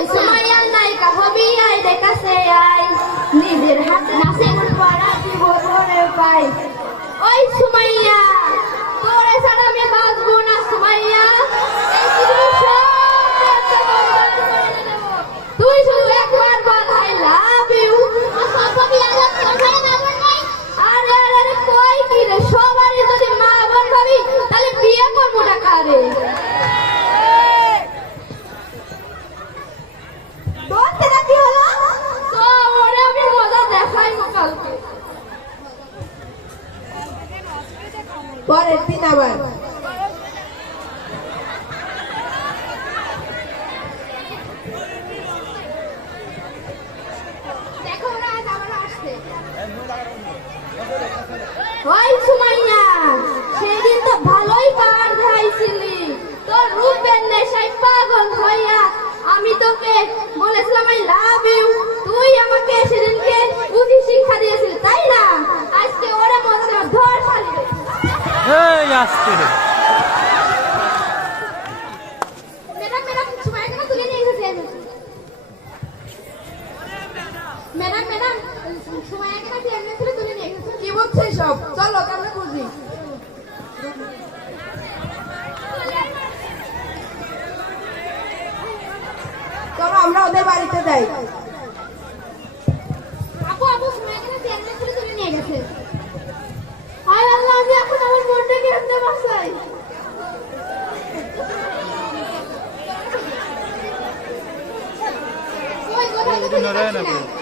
ওই সুমাইয়ার নায়িকা হবি আই দেখাছে আই নিজের হাতে নাচে পড়া দিব ধরে পাই ওই সুমাইয়া তোরে ছাড়া আমি বাঁচবো না সুমাইয়া। তুই শুধু একবার বল আই লাভ ইউ আরে আরে কই কি রে সবারই যদি মা বোন ভাবি তাহলে বিয়ে করব না কারে আবার। দেখো ওরা আজ আবার আসছে। ওই সুমাইয়া সেদিন তো ভালোই পার খাইছিলি। তোর রূপের নেশায় পাগল হইয়া আমি তোকে বলেছিলাম আই লাভ ইউ তুই আমাকে সেদিনকে বলছে সব চলো আমরা বুঝি? চলো আমরা ওদের বাড়িতে যাই। ওই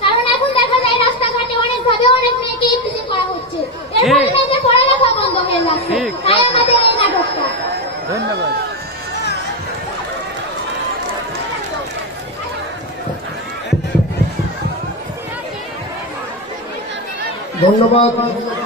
কারণ এখন দেখা যায় রাস্তাঘাটে অনেক ভাবে অনেক মেয়েকে ইফতিজিং করা হচ্ছে। এর ফলে। মেয়েদের পড়ালেখা বন্ধ হয়ে যাচ্ছে। তাই আমাদের এই নাটকটা। ধন্যবাদ। ধন্যবাদ।